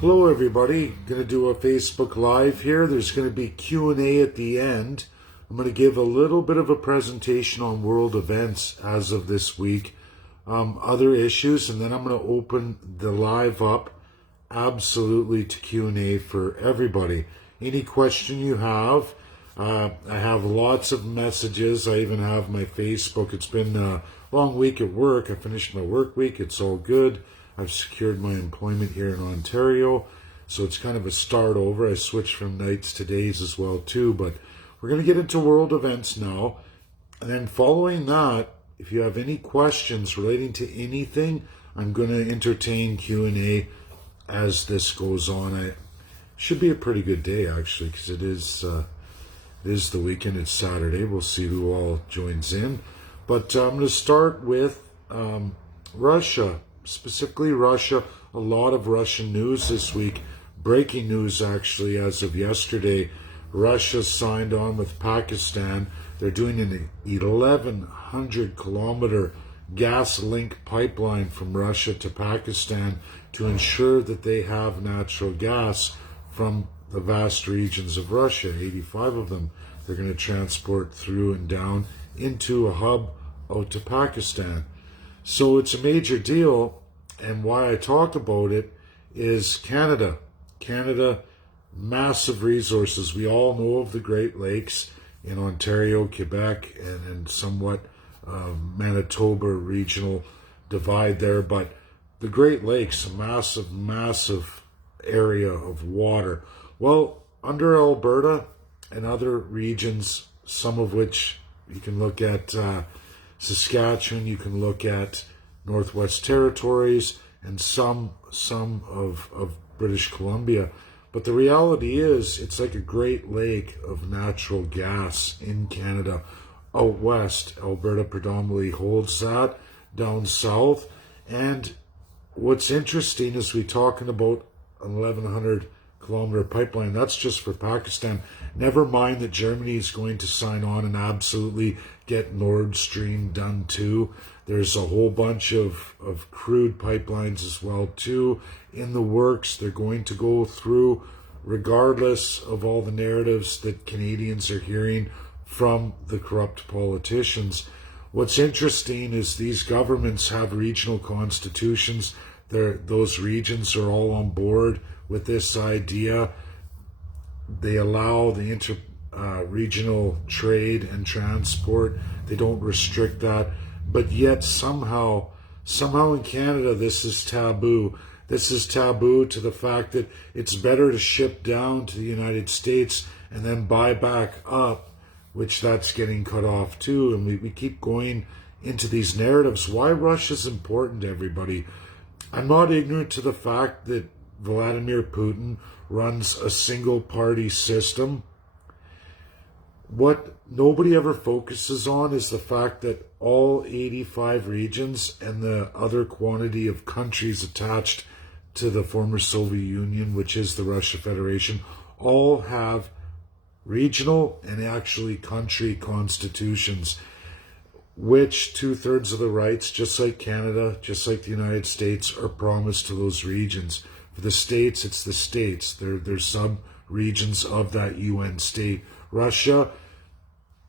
Hello everybody, going to do a Facebook Live here. There's going to be Q&A at the end. I'm going to give a little bit of a presentation on world events as of this week, other issues, and then I'm going to open the live up absolutely to Q&A for everybody. Any question you have, I have lots of messages. I even have my Facebook. It's been a long week at work. I finished my work week. It's all good. I've secured my employment here in Ontario, so it's kind of a start over. I switched from nights to days as well too, but we're going to get into world events now. And then following that, if you have any questions relating to anything, I'm going to entertain Q&A as this goes on. It should be a pretty good day actually, because it is the weekend. It's Saturday. We'll see who all joins in. But I'm going to start with Russia. Specifically Russia, a lot of Russian news this week. Breaking news actually as of yesterday. Russia signed on with Pakistan. They're doing an 1,100 kilometer gas link pipeline from Russia to Pakistan to ensure that they have natural gas from the vast regions of Russia, 85 of them. They're going to transport through and down into a hub out to Pakistan. So it's a major deal, and why I talk about it is Canada. Canada, massive resources. We all know of the Great Lakes in Ontario, Quebec, and somewhat Manitoba regional divide there, but the Great Lakes, a massive, massive area of water. Well, under Alberta and other regions, some of which you can look at Saskatchewan, you can look at Northwest Territories, and some of British Columbia. But the reality is, it's like a Great Lake of natural gas in Canada. Out west, Alberta predominantly holds that, down south. And what's interesting is we're talking about an 1,100 kilometer pipeline. That's just for Pakistan. Never mind that Germany is going to sign on and absolutely get Nord Stream done too. There's a whole bunch of crude pipelines as well too in the works. They're going to go through, regardless of all the narratives that Canadians are hearing from the corrupt politicians. What's interesting is these governments have regional constitutions. Those regions are all on board with this idea. They allow the regional trade and transport. They don't restrict that. But yet somehow in Canada, this is taboo. This is taboo to the fact that it's better to ship down to the United States and then buy back up, which that's getting cut off too. And we keep going into these narratives. Why Russia's important to everybody? I'm not ignorant to the fact that Vladimir Putin runs a single party system. What nobody ever focuses on is the fact that all 85 regions and the other quantity of countries attached to the former Soviet Union, which is the Russia Federation, all have regional and actually country constitutions, which 2/3 of the rights, just like Canada, just like the United States, are promised to those regions. For the states, it's the states. They're sub-regions of that UN state. Russia,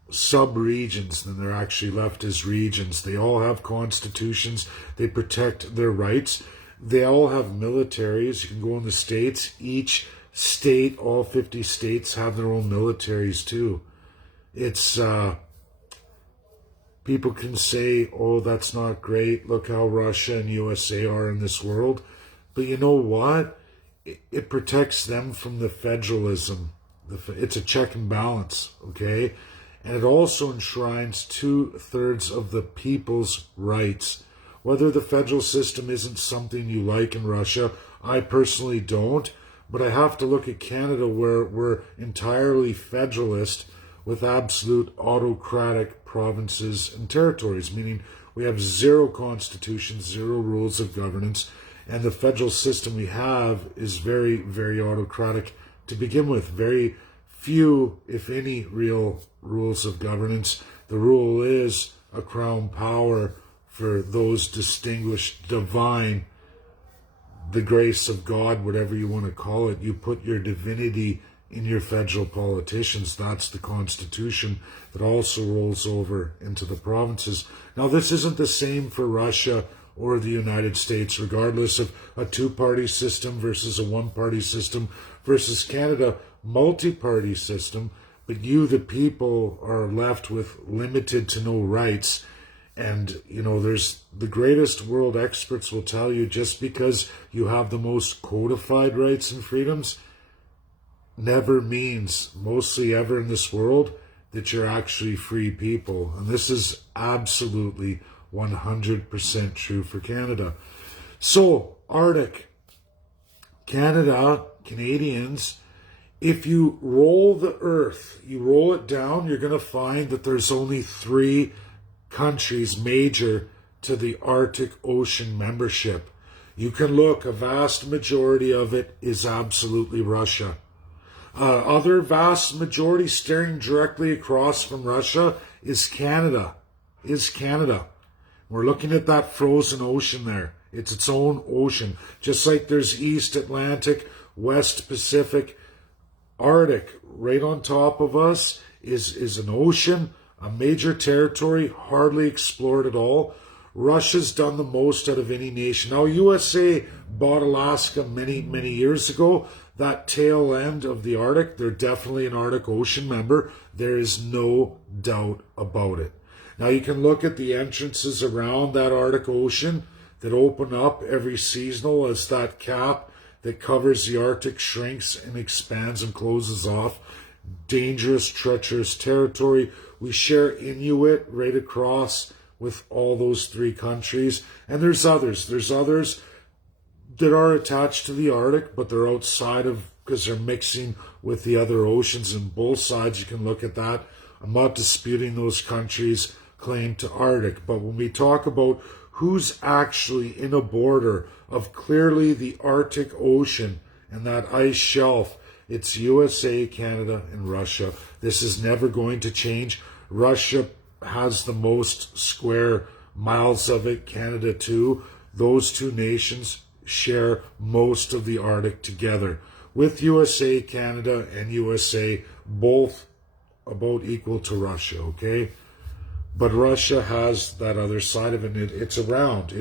sub-regions, then they're actually left as regions. They all have constitutions. They protect their rights. They all have militaries. You can go in the states. Each state, all 50 states, have their own militaries too. It's people can say, oh, that's not great. Look how Russia and USA are in this world. But you know what? It protects them from the federalism. It's a check and balance, okay? And it also enshrines 2/3 of the people's rights. Whether the federal system isn't something you like in Russia, I personally don't. But I have to look at Canada, where we're entirely federalist with absolute autocratic provinces and territories, meaning we have zero constitution, zero rules of governance, and the federal system we have is very, very autocratic to begin with. Very few, if any, real rules of governance. The rule is a crown power for those distinguished divine the grace of God, whatever you want to call it. You put your divinity in your federal politicians. That's the Constitution that also rolls over into the provinces. Now, this isn't the same for Russia or the United States, regardless of a two-party system versus a one-party system versus Canada, multi-party system. But you, the people, are left with limited to no rights. And, there's the greatest world experts will tell you, just because you have the most codified rights and freedoms never means, mostly ever in this world, that you're actually free people. And this is absolutely 100% true for Canada. So, Arctic. Canada, Canadians, if you roll the earth, you roll it down, you're going to find that there's only 3 countries major to the Arctic Ocean membership. You can look, a vast majority of it is absolutely Russia. Other vast majority staring directly across from Russia is Canada. We're looking at that frozen ocean there. It's its own ocean. Just like there's East Atlantic, West Pacific, Arctic right on top of us is an ocean, a major territory, hardly explored at all. Russia's done the most out of any nation. Now, USA bought Alaska many, many years ago. That tail end of the Arctic, they're definitely an Arctic Ocean member. There is no doubt about it. Now, you can look at the entrances around that Arctic Ocean that open up every seasonal as that cap that covers the Arctic shrinks and expands and closes off. Dangerous, treacherous territory. We share Inuit right across with all those 3 countries. And there's others. There's others that are attached to the Arctic, but they're outside of, because they're mixing with the other oceans. And both sides, you can look at that. I'm not disputing those countries' claim to Arctic. But when we talk about who's actually in a border of clearly the Arctic Ocean and that ice shelf, it's USA, Canada, and Russia. This is never going to change. Russia has the most square miles of it, Canada too. Those 2 nations share most of the Arctic together, with USA, Canada, and USA both about equal to Russia, okay? But Russia has that other side of it. It's around.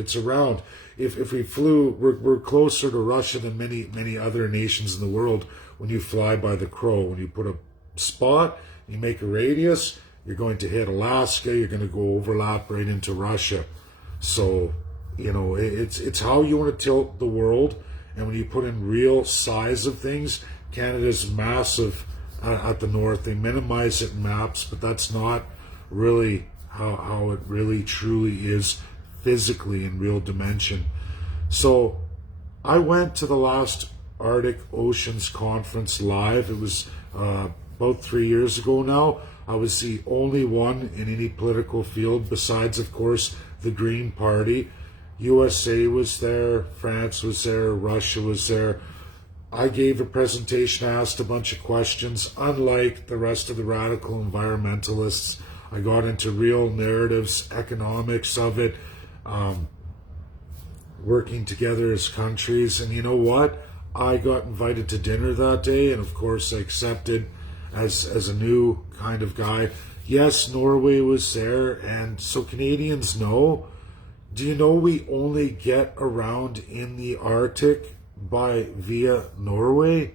If we flew, we're closer to Russia than many other nations in the world when you fly by the crow. When you put a spot, you make a radius, you're going to hit Alaska, you're going to go overlap right into Russia. So, it's how you want to tilt the world. And when you put in real size of things, Canada's massive at the north. They minimize it in maps, but that's not really how it really truly is physically in real dimension. So I went to the last Arctic Oceans Conference live. It was about 3 years ago now. I was the only one in any political field besides, of course, the Green Party. USA was there, France was there, Russia was there. I gave a presentation, I asked a bunch of questions. Unlike the rest of the radical environmentalists, I got into real narratives, economics of it, working together as countries. And you know what? I got invited to dinner that day, and of course I accepted as a new kind of guy. Yes, Norway was there, and so Canadians know. Do you know we only get around in the Arctic via Norway?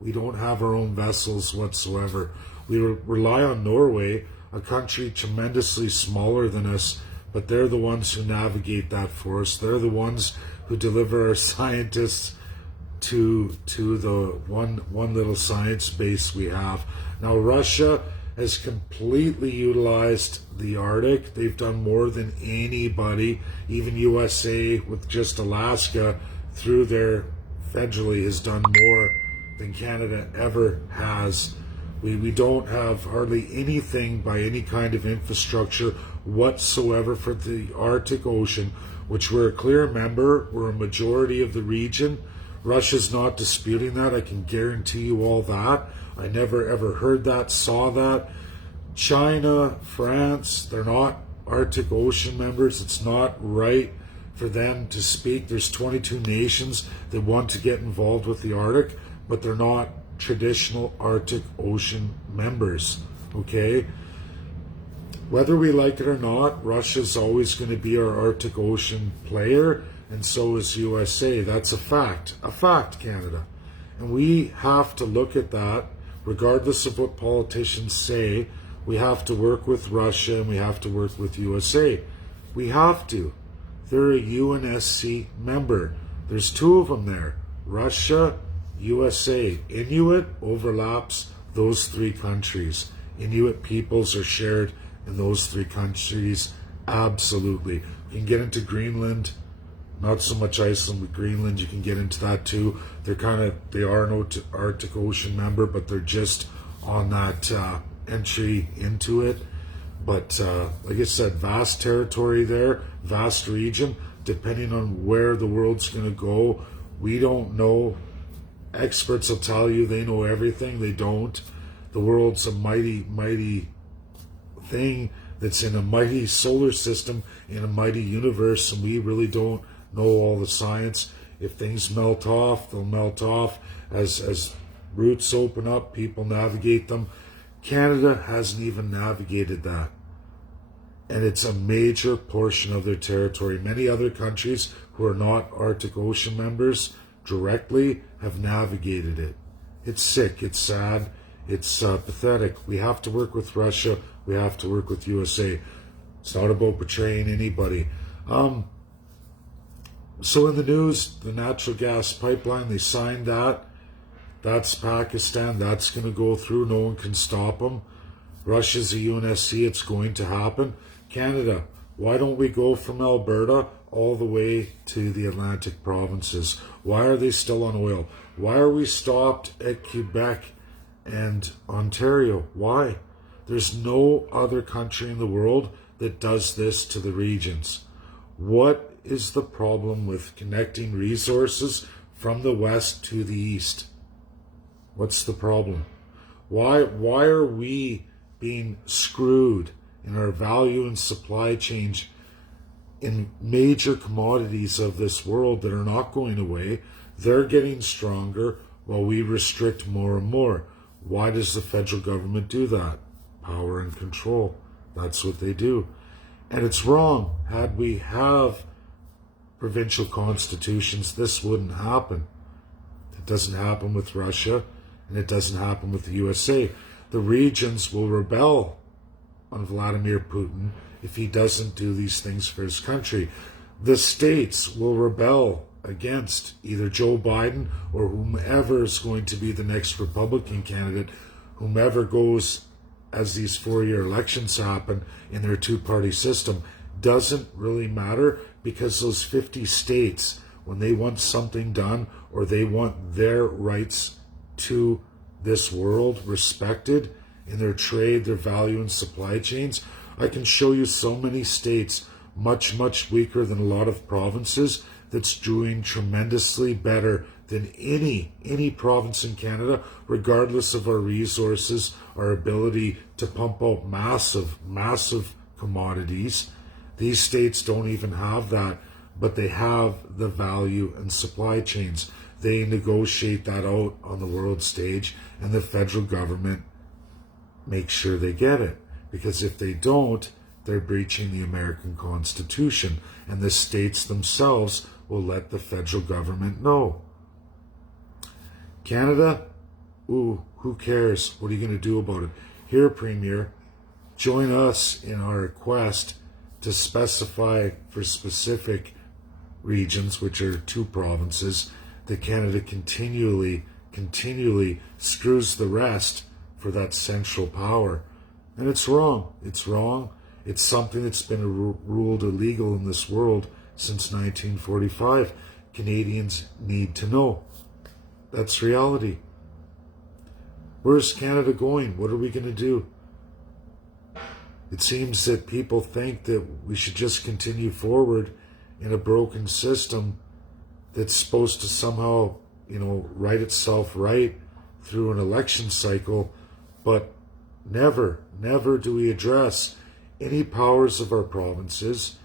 We don't have our own vessels whatsoever. We rely on Norway, a country tremendously smaller than us, but they're the ones who navigate that for us. They're the ones who deliver our scientists to the one little science base we have. Now, Russia has completely utilized the Arctic. They've done more than anybody. Even USA with just Alaska through their federally has done more than Canada ever has. We don't have hardly anything by any kind of infrastructure whatsoever for the Arctic Ocean, which we're a clear member. We're a majority of the region. Russia's not disputing that. I can guarantee you all that. I never ever heard that, saw that. China, France, they're not Arctic Ocean members. It's not right for them to speak. There's 22 nations that want to get involved with the Arctic, but they're not traditional Arctic Ocean members, okay? Whether we like it or not, Russia's always going to be our Arctic Ocean player, and so is USA. That's a fact, Canada. And we have to look at that, regardless of what politicians say. We have to work with Russia and we have to work with USA. We have to. They're a UNSC member. There's two of them there. Russia, USA. Inuit overlaps those three countries. Inuit peoples are shared in those three countries. Absolutely. You can get into Greenland. Not so much Iceland, but Greenland, you can get into that too. They are an Arctic Ocean member, but they're just on that entry into it. But like I said, vast territory there, vast region. Depending on where the world's going to go, we don't know. Experts will tell you they know everything. They don't. The world's a mighty, mighty thing that's in a mighty solar system, in a mighty universe, and we really don't know all the science. If things melt off, they'll melt off. As routes open up, people navigate them. Canada hasn't even navigated that. And it's a major portion of their territory. Many other countries who are not Arctic Ocean members directly have navigated it. It's sick, it's sad, it's pathetic. We have to work with Russia, we have to work with USA. It's not about betraying anybody. So in the news, the natural gas pipeline, they signed that. That's Pakistan. That's going to go through. No one can stop them. Russia's a UNSC. It's going to happen. Canada, why don't we go from Alberta all the way to the Atlantic provinces? Why are they still on oil? Why are we stopped at Quebec and Ontario? Why? There's no other country in the world that does this to the regions. What is the problem with connecting resources from the west to the east? What's the problem? Why are we being screwed in our value and supply chain in major commodities of this world that are not going away? They're getting stronger while we restrict more and more. Why does the federal government do that? Power and control. That's what they do. And it's wrong. Had we have provincial constitutions, this wouldn't happen. It doesn't happen with Russia, and it doesn't happen with the USA. The regions will rebel on Vladimir Putin if he doesn't do these things for his country. The states will rebel against either Joe Biden or whomever is going to be the next Republican candidate, whomever goes as these 4-year elections happen in their two-party system. Doesn't really matter, because those 50 states, when they want something done or they want their rights to this world respected in their trade, their value and supply chains, I can show you so many states much, much weaker than a lot of provinces that's doing tremendously better than any province in Canada, regardless of our resources, our ability to pump out massive commodities. These states don't even have that, but they have the value and supply chains. They negotiate that out on the world stage, and the federal government makes sure they get it. Because if they don't, they're breaching the American Constitution, and the states themselves will let the federal government know. Canada, ooh, who cares? What are you going to do about it? Here, Premier, join us in our quest to specify for specific regions, which are 2 provinces, that Canada continually screws the rest for that central power. And it's wrong. It's wrong. It's something that's been ruled illegal in this world since 1945. Canadians need to know. That's reality. Where's Canada going? What are we going to do? It seems that people think that we should just continue forward in a broken system that's supposed to somehow, right itself right through an election cycle, but never do we address any powers of our provinces,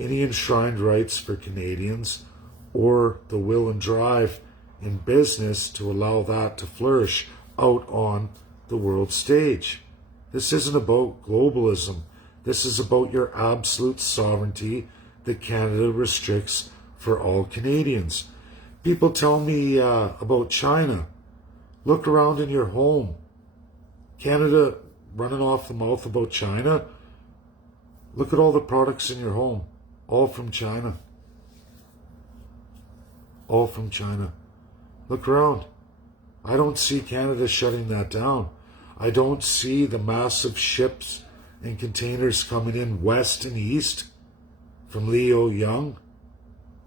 any enshrined rights for Canadians or the will and drive in business to allow that to flourish out on the world stage. This isn't about globalism. This is about your absolute sovereignty that Canada restricts for all Canadians. People tell me about China. Look around in your home. Canada running off the mouth about China. Look at all the products in your home. All from China. All from China. Look around. I don't see Canada shutting that down. I don't see the massive ships and containers coming in west and east from Leo Young.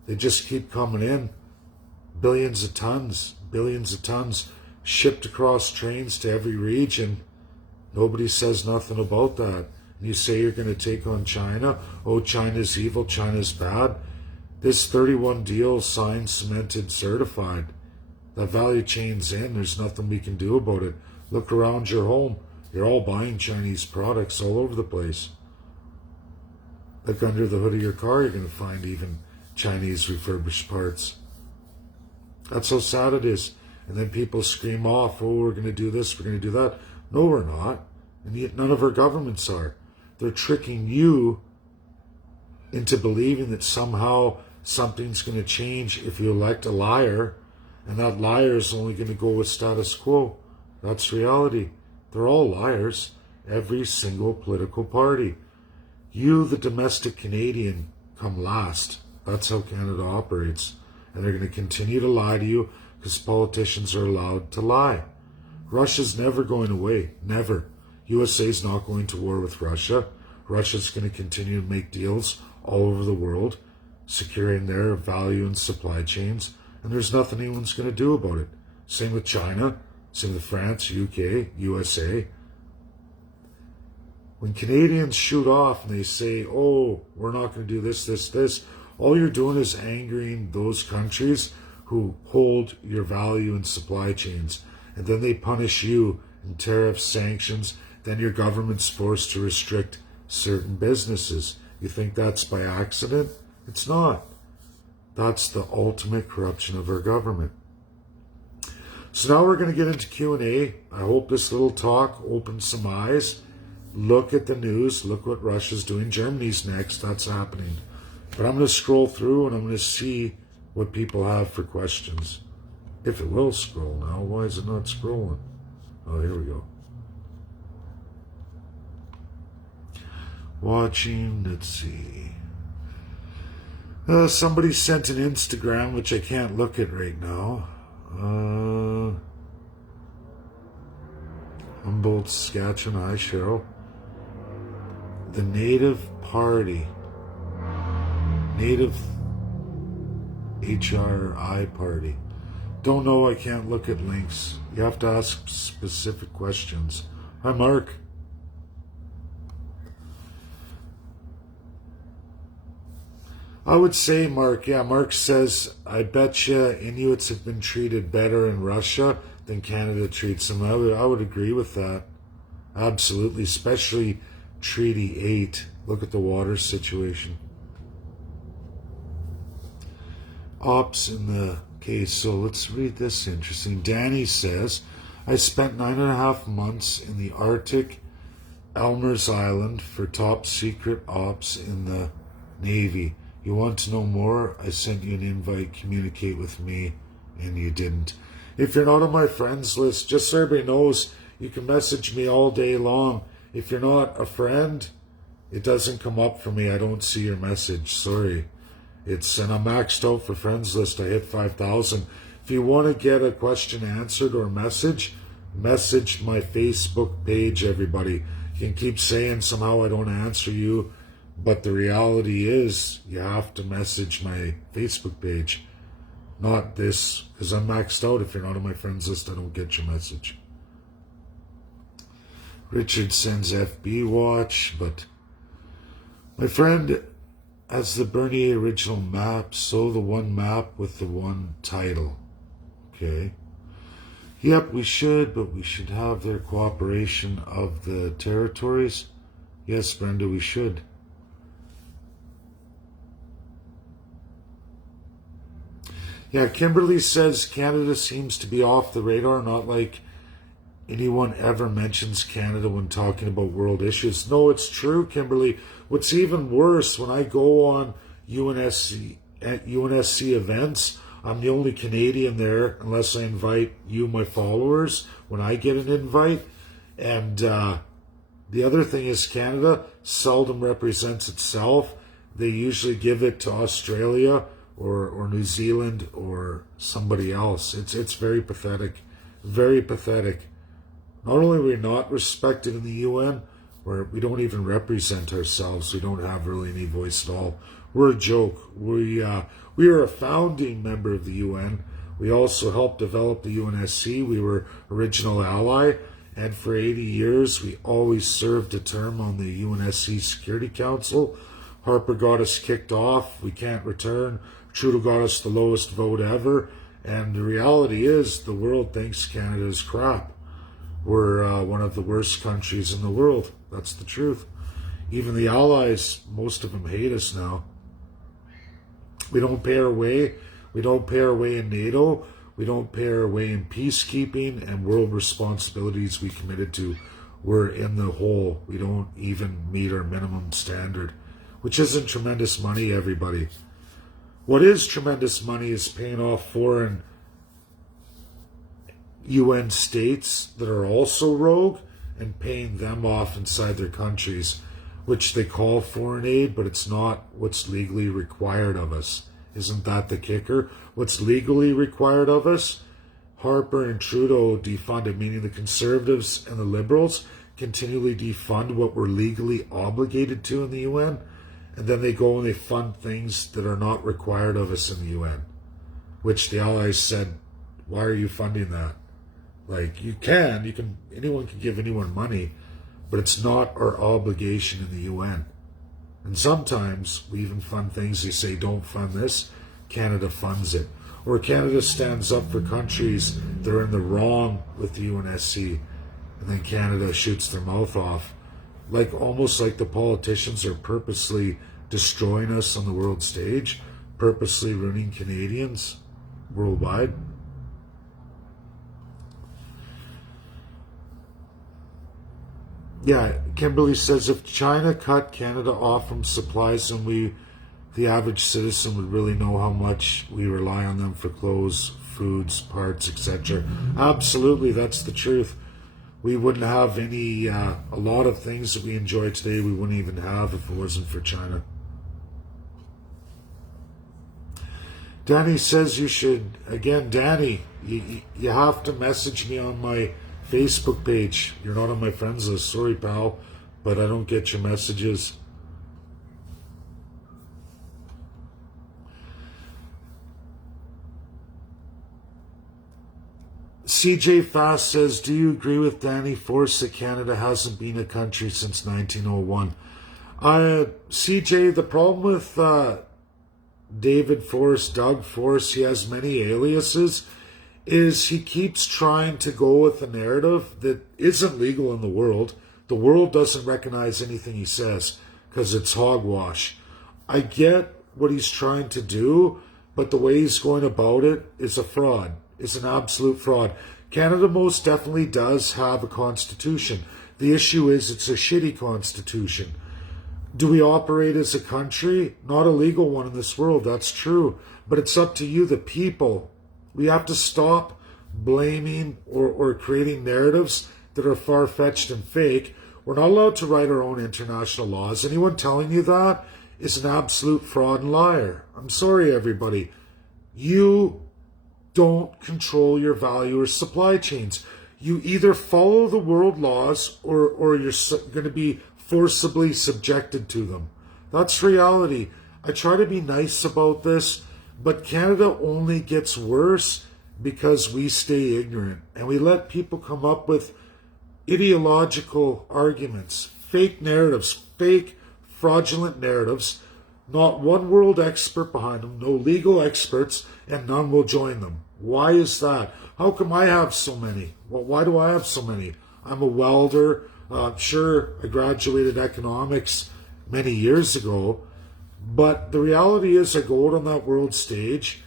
They just keep coming in. Billions of tons shipped across trains to every region. Nobody says nothing about that. And you say you're going to take on China. Oh, China's evil, China's bad. This 31 deal signed, cemented, certified. That value chain's in. There's nothing we can do about it. Look around your home. You're all buying Chinese products all over the place. Look under the hood of your car, you're going to find even Chinese refurbished parts. That's how sad it is. And then people scream off, oh, we're going to do this, we're going to do that. No, we're not. And yet none of our governments are. They're tricking you into believing that somehow something's going to change if you elect a liar, and that liar is only going to go with status quo. That's reality. They're all liars. Every single political party. You, the domestic Canadian, come last. That's how Canada operates. And they're going to continue to lie to you because politicians are allowed to lie. Russia's never going away. Never. USA's not going to war with Russia. Russia's going to continue to make deals all over the world, securing their value and supply chains. And there's nothing anyone's going to do about it. Same with China. Same with France, UK, USA. When Canadians shoot off and they say, oh, we're not going to do this, all you're doing is angering those countries who hold your value and supply chains. And then they punish you in tariffs, sanctions. Then your government's forced to restrict certain businesses. You think that's by accident? It's not. That's the ultimate corruption of our government. So now we're going to get into Q&A. I hope this little talk opens some eyes. Look at the news. Look what Russia's doing. Germany's next. That's happening. But I'm going to scroll through and I'm going to see what people have for questions. If it will scroll now. Why is it not scrolling? Oh, here we go. Watching. Let's see. Somebody sent an Instagram, which I can't look at right now. Humboldt, Saskatchewan. Hi, Cheryl. The Native Party. Native HRI Party. Don't know, I can't look at links. You have to ask specific questions. Hi, Mark. I would say, Mark, Mark says, I bet you Inuits have been treated better in Russia than Canada treats them. I would agree with that. Absolutely, especially Treaty 8. Look at the water situation. Ops in the case. So let's read this. Interesting. Danny says, I spent 9.5 months in the Arctic, Elmer's Island, for top secret ops in the Navy. You want to know more? I sent you an invite. Communicate with me, and you didn't. If you're not on my friends list, just so everybody knows, you can message me all day long. If you're not a friend, it doesn't come up for me. I don't see your message. Sorry. And I'm maxed out for friends list. I hit 5,000. If you want to get a question answered or message my Facebook page, everybody. You can keep saying somehow I don't answer you, but the reality is you have to message my Facebook page. Not this, because I'm maxed out. If you're not on my friends list, I don't get your message. Richard sends FB watch, but my friend has the Bernier original map, so the one map with the one title. Okay. Yep, we should, but we should have their cooperation of the territories. Yes, Brenda, we should. Yeah, Kimberly says Canada seems to be off the radar, not like anyone ever mentions Canada when talking about world issues. No, it's true, Kimberly. What's even worse, when I go on UNSC events, I'm the only Canadian there unless I invite you, my followers, when I get an invite. And the other thing is Canada seldom represents itself. They usually give it to Australia or New Zealand or somebody else. It's very pathetic. Very pathetic. Not only are we not respected in the UN, we don't even represent ourselves. We don't have really any voice at all. We're a joke. We are a founding member of the UN. We also helped develop the UNSC. We were original ally. And for 80 years, we always served a term on the UNSC Security Council. Harper got us kicked off. We can't return. Trudeau got us the lowest vote ever. And the reality is the world thinks Canada is crap. We're one of the worst countries in the world. That's the truth. Even the allies, most of them hate us now. We don't pay our way. We don't pay our way in NATO. We don't pay our way in peacekeeping and world responsibilities we committed to. We're in the hole. We don't even meet our minimum standard, which isn't tremendous money, everybody. What is tremendous money is paying off foreign UN states that are also rogue and paying them off inside their countries, which they call foreign aid, but it's not what's legally required of us. Isn't that the kicker? What's legally required of us? Harper and Trudeau defunded, meaning the Conservatives and the Liberals continually defund what we're legally obligated to in the UN, and then they go and they fund things that are not required of us in the UN, which the Allies said, why are you funding that? Like, anyone can give anyone money, but it's not our obligation in the UN. And sometimes we even fund things, they say, don't fund this, Canada funds it. Or Canada stands up for countries that are in the wrong with the UNSC, and then Canada shoots their mouth off. Almost like the politicians are purposely destroying us on the world stage, purposely ruining Canadians worldwide. Yeah, Kimberly says if China cut Canada off from supplies, then the average citizen would really know how much we rely on them for clothes, foods, parts, etc. Absolutely, that's the truth. We wouldn't have a lot of things that we enjoy today we wouldn't even have if it wasn't for China. Danny says you should, again, Danny, you have to message me on my Facebook page. You're not on my friends list. Sorry, pal, but I don't get your messages. CJ Fast says, do you agree with Danny Force that Canada hasn't been a country since 1901? CJ, the problem with David Force, Doug Force, he has many aliases, is he keeps trying to go with a narrative that isn't legal in the world. The world doesn't recognize anything he says because it's hogwash. I get what he's trying to do, but the way he's going about it is a fraud. It's an absolute fraud. Canada most definitely does have a constitution. The issue is it's a shitty constitution. Do we operate as a country? Not a legal one in this world, that's true. But it's up to you, the people. We have to stop blaming or creating narratives that are far-fetched and fake. We're not allowed to write our own international laws. Anyone telling you that is an absolute fraud and liar. I'm sorry, everybody. You don't control your value or supply chains. You either follow the world laws or you're going to be forcibly subjected to them. That's reality. I try to be nice about this, but Canada only gets worse because we stay ignorant and we let people come up with ideological arguments, fake narratives, fake fraudulent narratives, not one world expert behind them, no legal experts, and none will join them. Why is that? How come I have so many? Well, why do I have so many? I'm a welder. Sure, I graduated economics many years ago, but the reality is I go out on that world stage,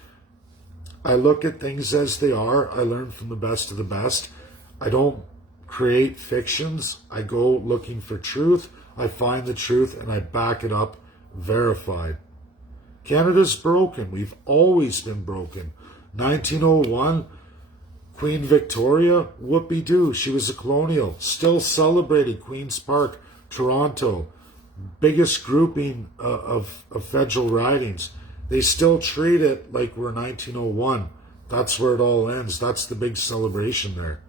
I look at things as they are. I learn from the best of the best. I don't create fictions. I go looking for truth. I find the truth and I back it up, verified. Canada's broken. We've always been broken. 1901, Queen Victoria, whoopee-doo. She was a colonial. Still celebrated Queen's Park, Toronto. Biggest grouping of federal ridings. They still treat it like we're 1901. That's where it all ends. That's the big celebration there.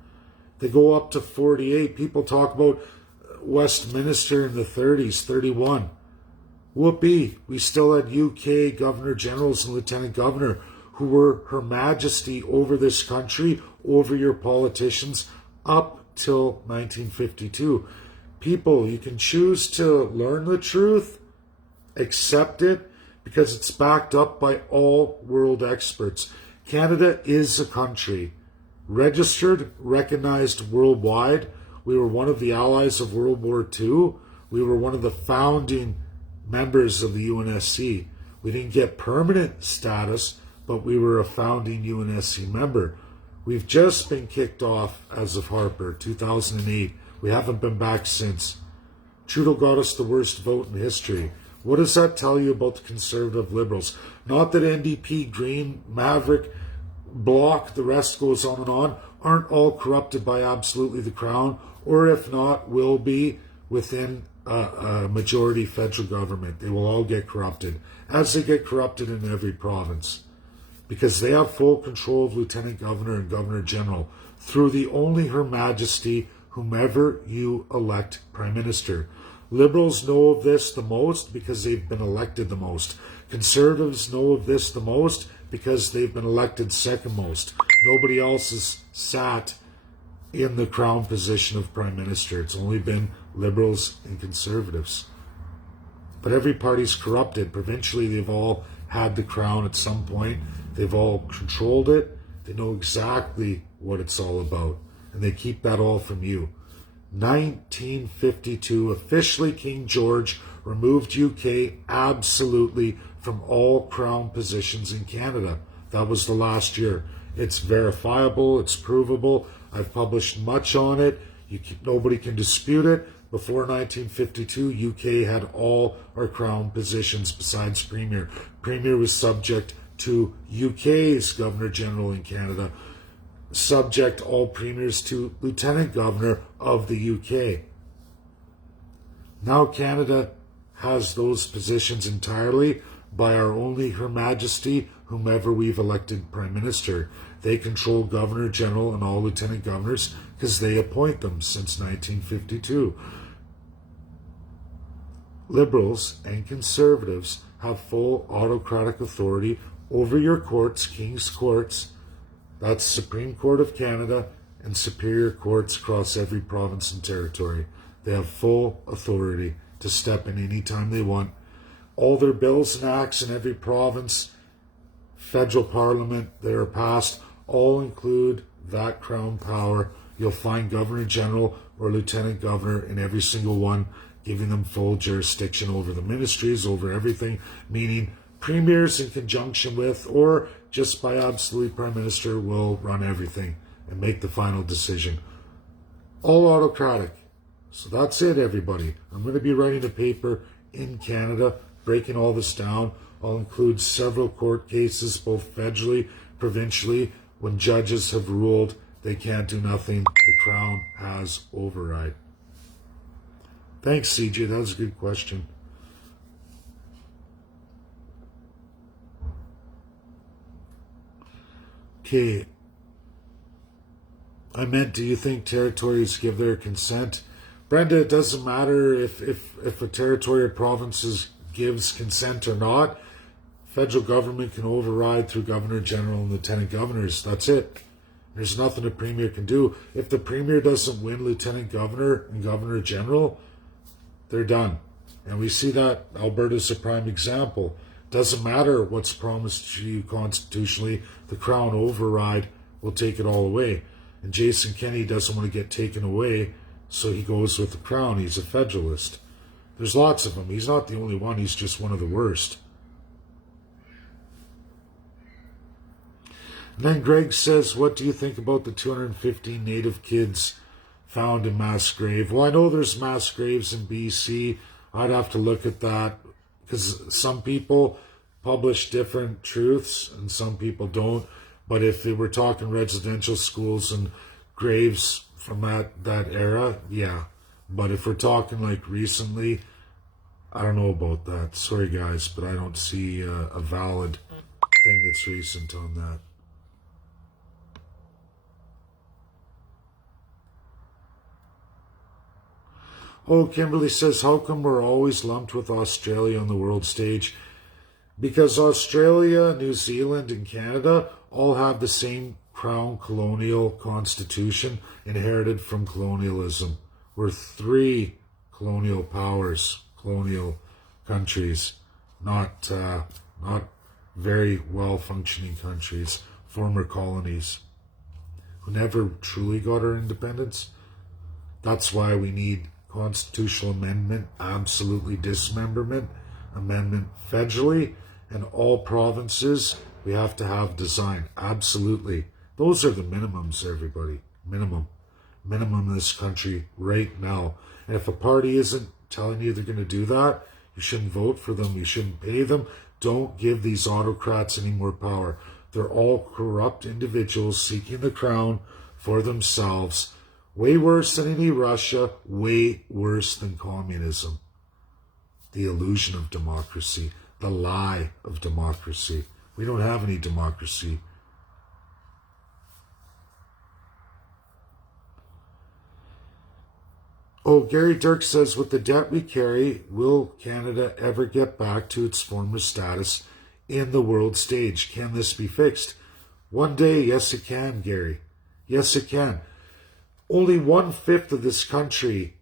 They go up to 48. People talk about Westminster in the 30s, 31. Whoopee. We still had UK Governor Generals and Lieutenant Governor who were Her Majesty over this country, over your politicians, up till 1952. People, you can choose to learn the truth, accept it, because it's backed up by all world experts. Canada is a country, registered, recognized worldwide. We were one of the allies of World War II. We were one of the founding members of the UNSC. We didn't get permanent status, but we were a founding UNSC member. We've just been kicked off as of Harper, 2008. We haven't been back since. Trudeau got us the worst vote in history. What does that tell you about the Conservative Liberals? Not that NDP, Green, Maverick, Bloc, the rest goes on and on, aren't all corrupted by absolutely the Crown, or if not, will be within a majority federal government. They will all get corrupted, as they get corrupted in every province, because they have full control of Lieutenant Governor and Governor General through the only Her Majesty, whomever you elect Prime Minister. Liberals know of this the most because they've been elected the most. Conservatives know of this the most because they've been elected second most. Nobody else has sat in the Crown position of Prime Minister. It's only been Liberals and Conservatives. But every party's corrupted. Provincially, they've all had the Crown at some point. They've all controlled it. They know exactly what it's all about. And they keep that all from you. 1952, officially King George removed UK absolutely from all Crown positions in Canada. That was the last year. It's verifiable, it's provable. I've published much on it. Nobody can dispute it. Before 1952, UK had all our Crown positions besides Premier. Premier was subject to UK's Governor General in Canada. Subject all premiers to Lieutenant Governor of the UK. Now Canada has those positions entirely by our only Her Majesty, whomever we've elected Prime Minister. They control Governor General and all Lieutenant Governors because they appoint them since 1952. Liberals and Conservatives have full autocratic authority over your courts, King's Courts. That's Supreme Court of Canada and superior courts across every province and territory. They have full authority to step in any time they want. All their bills and acts in every province, federal parliament that are passed, all include that Crown power. You'll find Governor General or Lieutenant Governor in every single one, giving them full jurisdiction over the ministries, over everything, meaning premiers in conjunction with or just by absolute Prime Minister will run everything and make the final decision. All autocratic. So that's it, everybody. I'm going to be writing a paper in Canada, breaking all this down. I'll include several court cases, both federally, provincially, when judges have ruled they can't do nothing. The Crown has override. Thanks, CJ. That was a good question. Okay. I meant, do you think territories give their consent? Brenda, it doesn't matter if a territory or provinces gives consent or not. Federal government can override through Governor General and Lieutenant Governors. That's it. There's nothing a Premier can do. If the Premier doesn't win Lieutenant Governor and Governor General, they're done. And we see that Alberta's a prime example. Doesn't matter what's promised to you constitutionally, the Crown override will take it all away. And Jason Kenney doesn't want to get taken away, so he goes with the Crown. He's a federalist. There's lots of them. He's not the only one. He's just one of the worst. And then Greg says, what do you think about the 215 native kids found in mass grave? Well, I know there's mass graves in BC. I'd have to look at that because some people publish different truths and some people don't. But if they were talking residential schools and graves from that era, yeah. But if we're talking like recently, I don't know about that. Sorry, guys, but I don't see a valid thing that's recent on that. Oh, Kimberly says, how come we're always lumped with Australia on the world stage? Because Australia, New Zealand, and Canada all have the same crown colonial constitution inherited from colonialism. We're three colonial powers, colonial countries, not very well-functioning countries, former colonies, who never truly got our independence. That's why we need constitutional amendment, absolutely dismemberment, amendment federally, and all provinces we have to have design. Absolutely. Those are the minimums, everybody. Minimum in this country right now. And if a party isn't telling you they're going to do that, you shouldn't vote for them. You shouldn't pay them. Don't give these autocrats any more power. They're all corrupt individuals seeking the crown for themselves. Way worse than any Russia, way worse than communism. The illusion of democracy, the lie of democracy. We don't have any democracy. Oh, Gary Dirk says, with the debt we carry, will Canada ever get back to its former status in the world stage? Can this be fixed? One day, yes it can, Gary. Yes it can. Only 1/5 of this country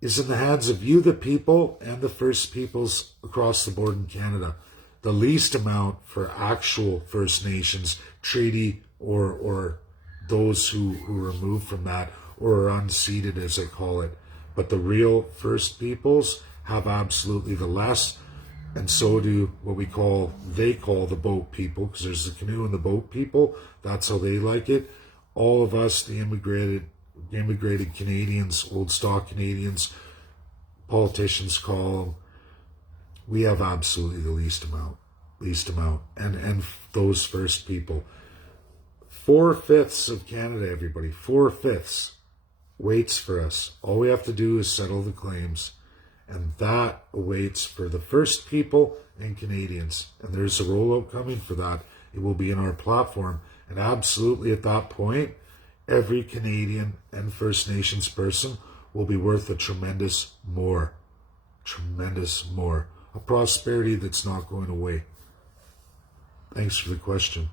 is in the hands of you, the people, and the First Peoples across the board in Canada. The least amount for actual First Nations treaty or those who remove from that or are unceded, as I call it. But the real First Peoples have absolutely the less, and so do what they call the boat people, because there's the canoe and the boat people. That's how they like it. All of us, the immigrated Canadians, old stock Canadians, politicians call them, we have absolutely the least amount, and those First People. 4/5 of Canada, everybody, 4/5 waits for us. All we have to do is settle the claims, and that awaits for the First People and Canadians. And there's a rollout coming for that. It will be in our platform, and absolutely at that point, every Canadian and First Nations person will be worth a tremendous more. A prosperity that's not going away. Thanks for the question.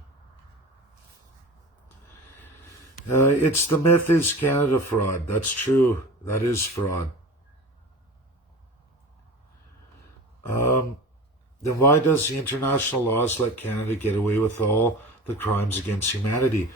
It's the myth is Canada fraud. That's true. That is fraud. Then why does the international laws let Canada get away with all the crimes against humanity?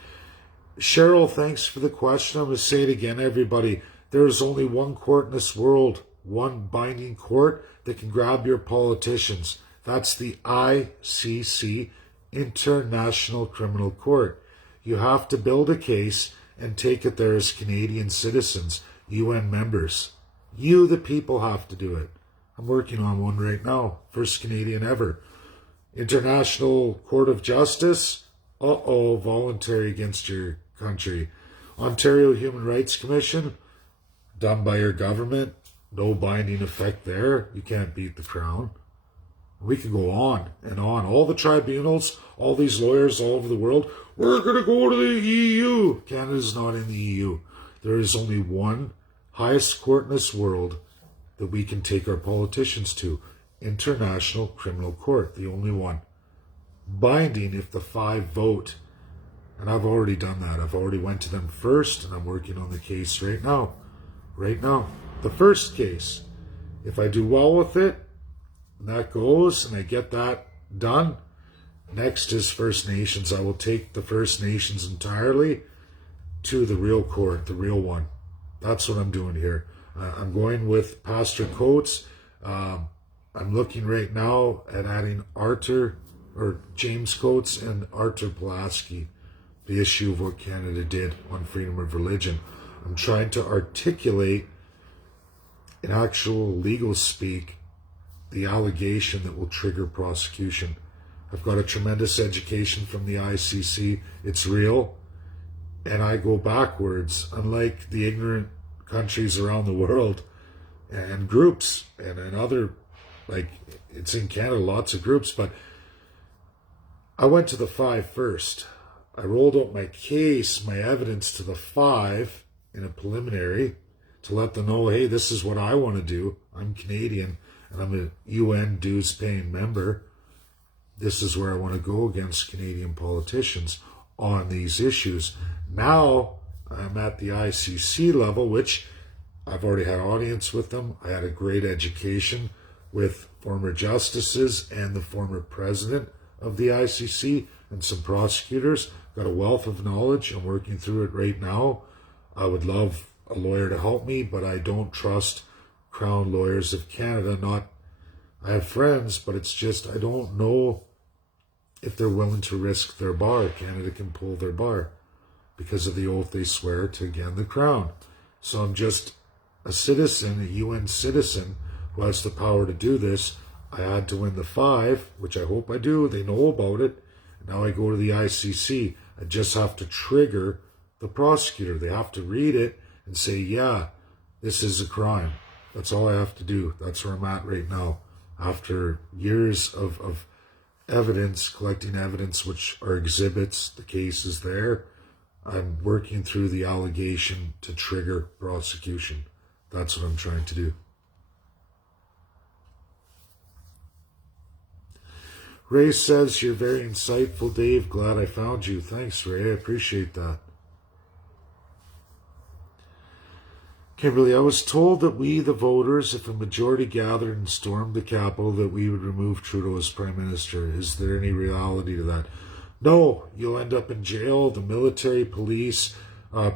Cheryl, thanks for the question. I'm going to say it again, everybody. There is only one court in this world, one binding court that can grab your politicians. That's the ICC, International Criminal Court. You have to build a case and take it there as Canadian citizens, UN members. You, the people, have to do it. I'm working on one right now. First Canadian ever. International Court of Justice. Voluntary against your country. Ontario Human Rights Commission. Done by your government. No binding effect there. You can't beat the Crown. We can go on and on. All the tribunals, all these lawyers all over the world, we're going to go to the EU. Canada's not in the EU. There is only one highest court in this world that we can take our politicians to. International Criminal Court, the only one. Binding if the 5 vote. And I've already done that. I've already went to them first, and I'm working on the case right now. Right now. The first case. If I do well with it, and that goes, and I get that done, next is First Nations. I will take the First Nations entirely to the real court, the real one. That's what I'm doing here. I'm going with Pastor Coates. I'm looking right now at adding James Coates and Arthur Pulaski. the issue of what Canada did on freedom of religion. I'm trying to articulate in actual legal speak the allegation that will trigger prosecution. I've got a tremendous education from the ICC. It's real. And I go backwards, unlike the ignorant countries around the world and groups and other, like it's in Canada, lots of groups, but I went to the 5 first. I rolled out my case, my evidence to the 5 in a preliminary to let them know, hey, this is what I want to do. I'm Canadian and I'm a UN dues paying member. This is where I want to go against Canadian politicians on these issues. Now I'm at the ICC level, which I've already had audience with them. I had a great education with former justices and the former president of the ICC and some prosecutors. Got a wealth of knowledge. I'm working through it right now. I would love a lawyer to help me, but I don't trust Crown Lawyers of Canada. I have friends, but it's just I don't know if they're willing to risk their bar. Canada can pull their bar because of the oath they swear to, again, the Crown. So I'm just a citizen, a UN citizen, who has the power to do this. I had to win the 5, which I hope I do. They know about it. Now I go to the ICC. I just have to trigger the prosecutor. They have to read it and say, yeah, this is a crime. That's all I have to do. That's where I'm at right now. After years of evidence, collecting evidence, which are exhibits, the case is there. I'm working through the allegation to trigger prosecution. That's what I'm trying to do. Ray says, you're very insightful, Dave. Glad I found you. Thanks, Ray. I appreciate that. Kimberly, I was told that we, the voters, if a majority gathered and stormed the Capitol, that we would remove Trudeau as Prime Minister. Is there any reality to that? No, you'll end up in jail. The military, police,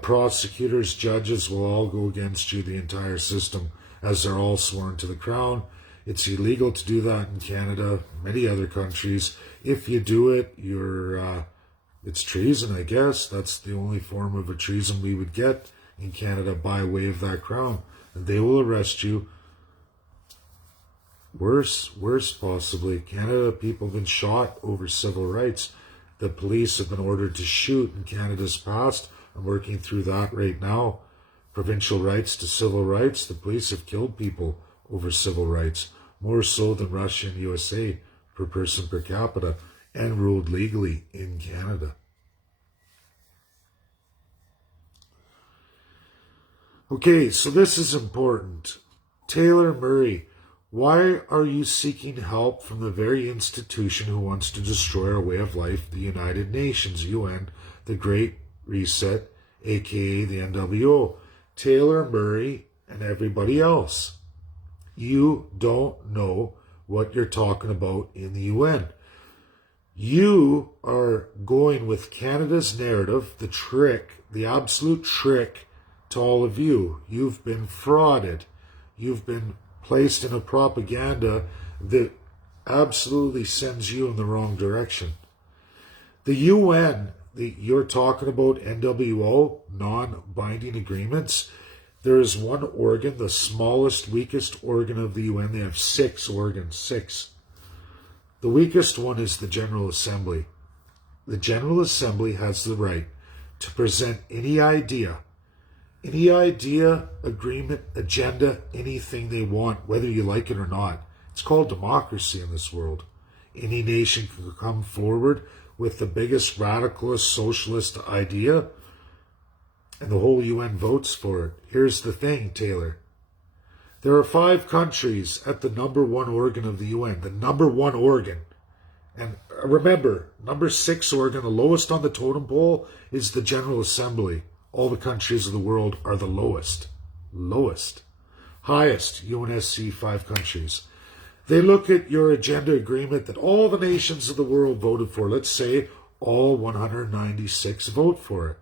prosecutors, judges will all go against you, the entire system, as they're all sworn to the Crown. It's illegal to do that in Canada, many other countries. If you do it, it's treason, I guess. That's the only form of a treason we would get in Canada by way of that Crown. And they will arrest you. Worse possibly. Canada, people have been shot over civil rights. The police have been ordered to shoot in Canada's past. I'm working through that right now. Provincial rights to civil rights. The police have killed people over civil rights, more so than Russia and USA per person per capita, and ruled legally in Canada. Okay, so this is important. Taylor Murray, why are you seeking help from the very institution who wants to destroy our way of life, the United Nations, UN, the Great Reset, aka the NWO? Taylor Murray and everybody else. You don't know what you're talking about in the UN. You are going with Canada's narrative, the trick, the absolute trick to all of you. You've been frauded. You've been placed in a propaganda that absolutely sends you in the wrong direction. The UN, you're talking about NWO, non-binding agreements. There is one organ, the smallest, weakest organ of the UN. They have 6 organs, 6. The weakest one is the General Assembly. The General Assembly has the right to present any idea, agreement, agenda, anything they want, whether you like it or not. It's called democracy in this world. Any nation can come forward with the biggest radicalist socialist idea, and the whole UN votes for it. Here's the thing, Taylor. There are 5 countries at the number 1 organ of the UN, the number 1 organ. And remember, number 6 organ, the lowest on the totem pole, is the General Assembly. All the countries of the world are the lowest. Highest, UNSC, 5 countries. They look at your agenda agreement that all the nations of the world voted for. Let's say all 196 vote for it.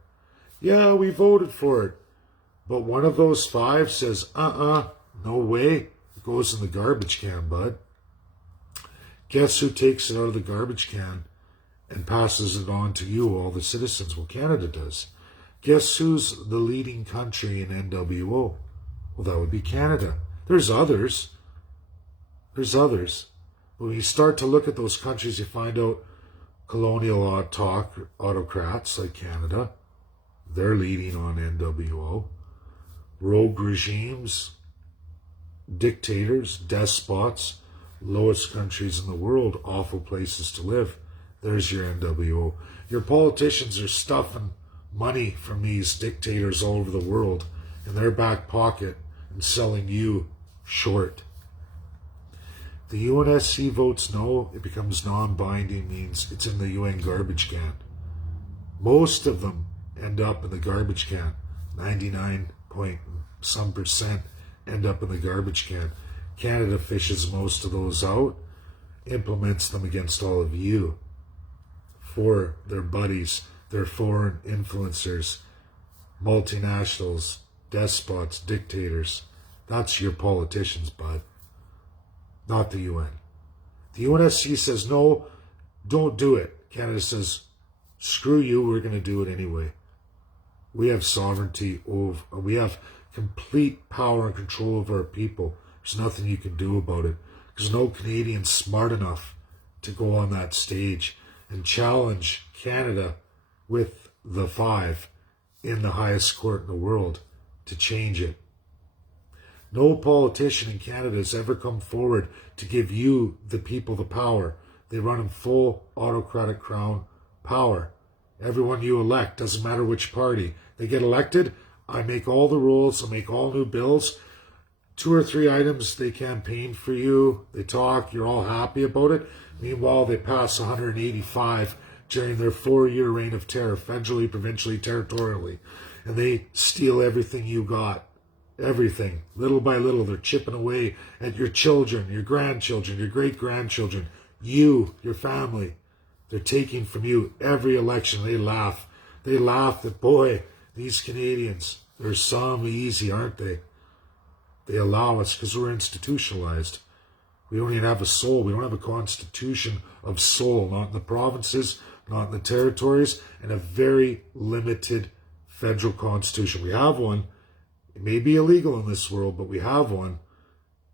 Yeah, we voted for it. But one of those 5 says, no way. It goes in the garbage can, bud. Guess who takes it out of the garbage can and passes it on to you, all the citizens. Well, Canada does. Guess who's the leading country in NWO? Well, that would be Canada. There's others. There's others. But when you start to look at those countries, you find out colonial autocrats like Canada, they're leading on NWO. Rogue regimes, dictators, despots, lowest countries in the world, awful places to live. There's your NWO. Your politicians are stuffing money from these dictators all over the world in their back pocket and selling you short. The UNSC votes no, it becomes non-binding, means it's in the UN garbage can. Most of them end up in the garbage can. 99 point some percent end up in the garbage can. Canada fishes most of those out, implements them against all of you for their buddies, their foreign influencers, multinationals, despots, dictators. That's your politicians, bud. Not the UN. The UNSC says, no, don't do it. Canada says, screw you, we're going to do it anyway. We have sovereignty over, we have complete power and control over our people. There's nothing you can do about it. There's no Canadian smart enough to go on that stage and challenge Canada with the five in the highest court in the world to change it. No politician in Canada has ever come forward to give you, the people, the power. They run in full autocratic crown power. Everyone you elect, doesn't matter which party. They get elected, I make all the rules, I make all new bills. 2 or 3 items, they campaign for you, they talk, you're all happy about it. Meanwhile, they pass 185 during their 4-year reign of terror, federally, provincially, territorially. And they steal everything you got. Everything. Little by little, they're chipping away at your children, your grandchildren, your great-grandchildren, you, your family. They're taking from you every election. They laugh. They laugh that, boy, these Canadians, they're some easy, aren't they? They allow us because we're institutionalized. We don't even have a soul. We don't have a constitution of soul, not in the provinces, not in the territories, and a very limited federal constitution. We have one. It may be illegal in this world, but we have one,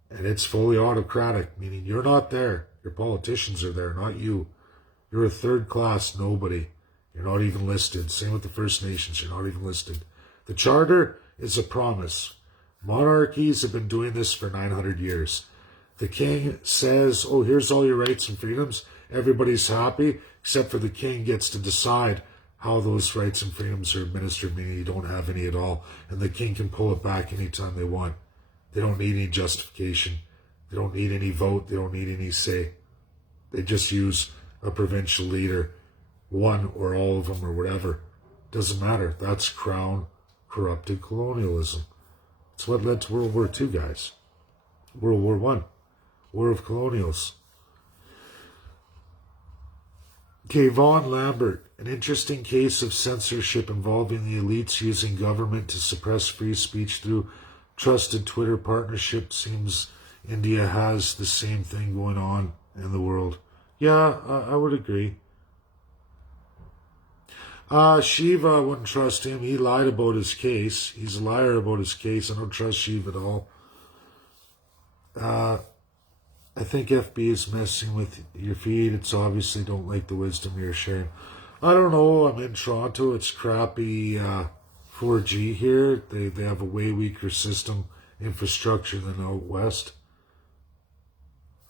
and it's fully autocratic, meaning you're not there. Your politicians are there, not you. You're a third-class nobody. You're not even listed. Same with the First Nations. You're not even listed. The Charter is a promise. Monarchies have been doing this for 900 years. The king says, oh, here's all your rights and freedoms. Everybody's happy, except for the king gets to decide how those rights and freedoms are administered, meaning you don't have any at all. And the king can pull it back anytime they want. They don't need any justification. They don't need any vote. They don't need any say. They just use a provincial leader, one or all of them or whatever. Doesn't matter. That's crown corrupted colonialism. It's what led to World War II, guys. World War I. War of Colonials. Okay, Vaughan Lambert. An interesting case of censorship involving the elites using government to suppress free speech through trusted Twitter partnership. Seems India has the same thing going on in the world. Yeah, I would agree. Shiva, I wouldn't trust him. He lied about his case. He's a liar about his case. I don't trust Shiva at all. I think FB is messing with your feed. It's obviously don't like the wisdom you're sharing. I don't know. I'm in Toronto. It's crappy 4G here. They have a way weaker system infrastructure than out west.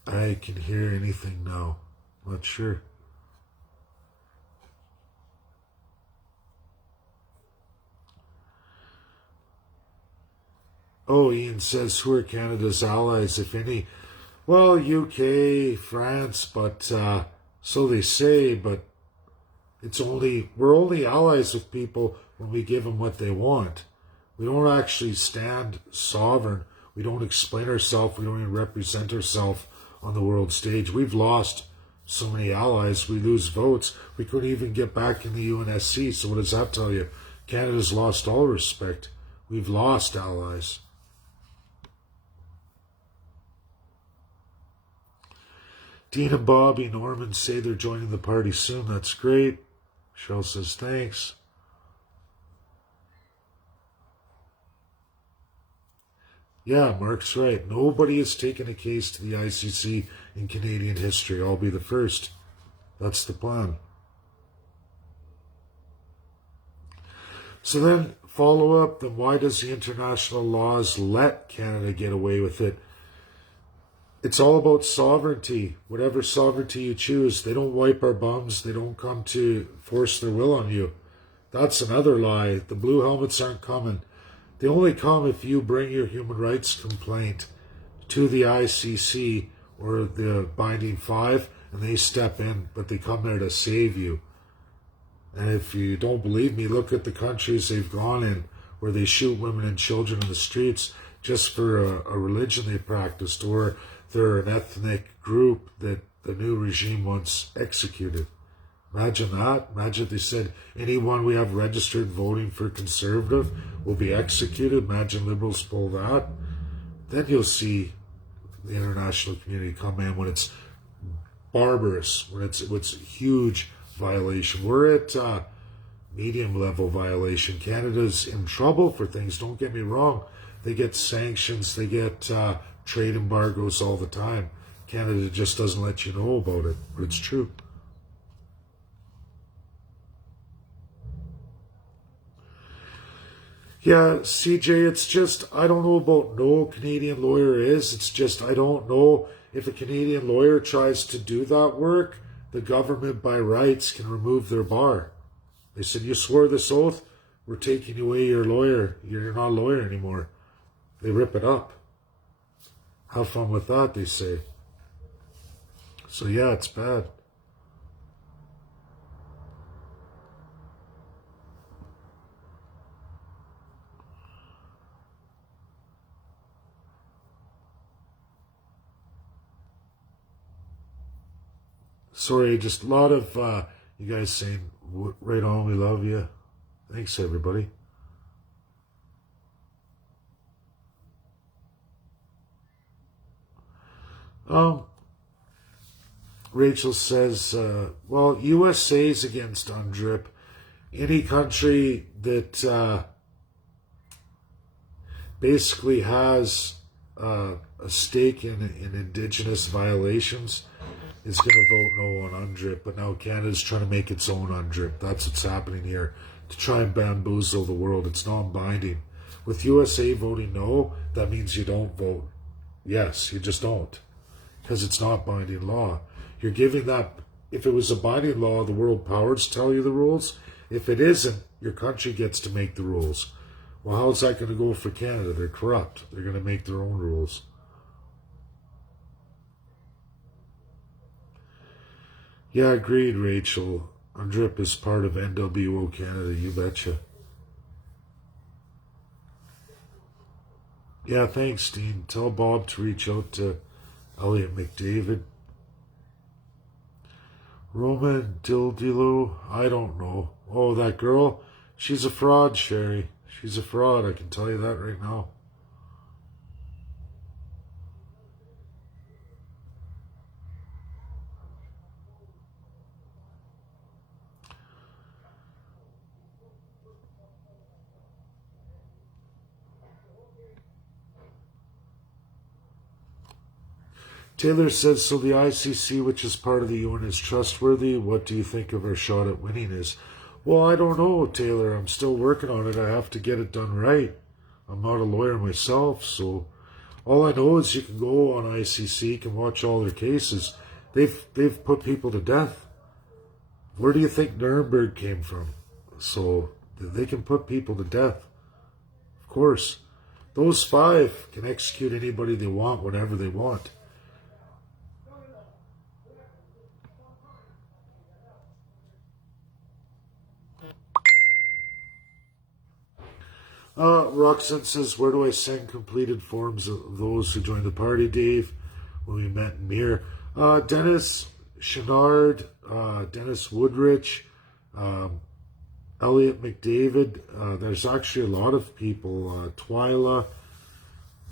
I can hear anything now. Not sure. Oh, Ian says, who are Canada's allies, if any? Well, UK, France, but so they say, but we're only allies with people when we give them what they want. We don't actually stand sovereign. We don't explain ourselves. We don't even represent ourselves on the world stage. We've lost so many allies. We lose votes. We couldn't even get back in the UNSC. So what does that tell you? Canada's lost all respect. We've lost allies. Dean and Bobby Norman say they're joining the party soon. That's great. Cheryl says thanks. Yeah, Mark's right. Nobody has taken a case to the ICC in Canadian history. I'll be the first. That's the plan. So then, follow up, then why does the international laws let Canada get away with it? It's all about sovereignty. Whatever sovereignty you choose, they don't wipe our bums. They don't come to force their will on you. That's another lie. The blue helmets aren't coming. They only come if you bring your human rights complaint to the ICC or the Binding Five, and they step in, but they come there to save you. And if you don't believe me, look at the countries they've gone in where they shoot women and children in the streets just for a religion they practiced, or they're an ethnic group that the new regime once executed. Imagine that. Imagine if they said anyone we have registered voting for Conservative will be executed. Imagine Liberals pull that. Then you'll see the international community come in when it's barbarous, when it's a huge violation. We're at medium level violation. Canada's in trouble for things, don't get me wrong. They get sanctions, they get trade embargoes all the time. Canada just doesn't let you know about it, but it's true. Yeah, CJ, it's just, I don't know about no Canadian lawyer is. It's just, I don't know if a Canadian lawyer tries to do that work, the government by rights can remove their bar. They said, you swore this oath, we're taking away your lawyer. You're not a lawyer anymore. They rip it up. Have fun with that, they say. So yeah, it's bad. Sorry, just a lot of you guys saying, right on, we love you. Thanks, everybody. Rachel says, well, USA's against UNDRIP. Any country that basically has a stake in Indigenous violations is going to vote no on UNDRIP. But now Canada's trying to make its own UNDRIP. That's what's happening here, to try and bamboozle the world. It's non-binding. With USA voting no, that means you don't vote yes. You just don't, because it's not binding law. You're giving that, if it was a binding law, the world powers tell you the rules. If it isn't, your country gets to make the rules. Well, how's that going to go for Canada? They're corrupt. They're going to make their own rules. Yeah, agreed, Rachel. UNDRIP is part of NWO Canada, you betcha. Yeah, thanks, Dean. Tell Bob to reach out to Elliot McDavid. Roman Dildilo, I don't know. Oh, that girl? She's a fraud, Sherry. She's a fraud, I can tell you that right now. Taylor says, so the ICC, which is part of the UN, is trustworthy. What do you think of our shot at winning is? Well, I don't know, Taylor. I'm still working on it. I have to get it done right. I'm not a lawyer myself, so all I know is you can go on ICC, you can watch all their cases. They've put people to death. Where do you think Nuremberg came from? So they can put people to death. Of course. Those 5 can execute anybody they want whenever they want. Roxanne says, where do I send completed forms of those who joined the party, Dave, when we met in Mir? Dennis Chenard, Dennis Woodrich, Elliot McDavid. There's actually a lot of people. Twyla,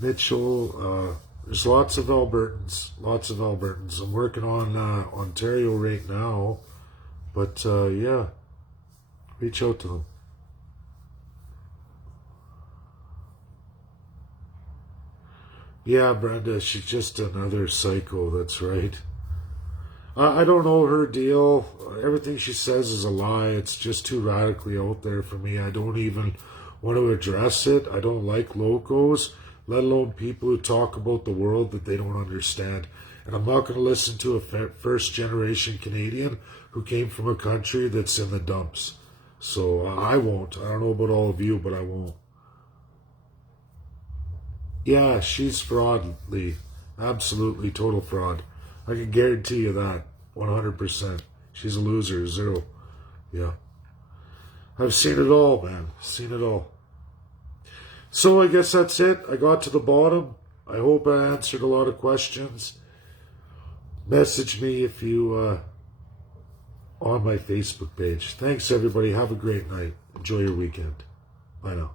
Mitchell, There's lots of Albertans. Lots of Albertans. I'm working on Ontario right now. But yeah, reach out to them. Yeah, Brenda, she's just another psycho. That's right. I don't know her deal. Everything she says is a lie. It's just too radically out there for me. I don't even want to address it. I don't like locals, let alone people who talk about the world that they don't understand. And I'm not going to listen to a first generation Canadian who came from a country that's in the dumps. So I won't. I don't know about all of you, but I won't. Yeah, she's fraud, Lee. Absolutely total fraud. I can guarantee you that. 100%. She's a loser. Zero. Yeah. I've seen it all, man. Seen it all. So I guess that's it. I got to the bottom. I hope I answered a lot of questions. Message me if you on my Facebook page. Thanks, everybody. Have a great night. Enjoy your weekend. Bye now.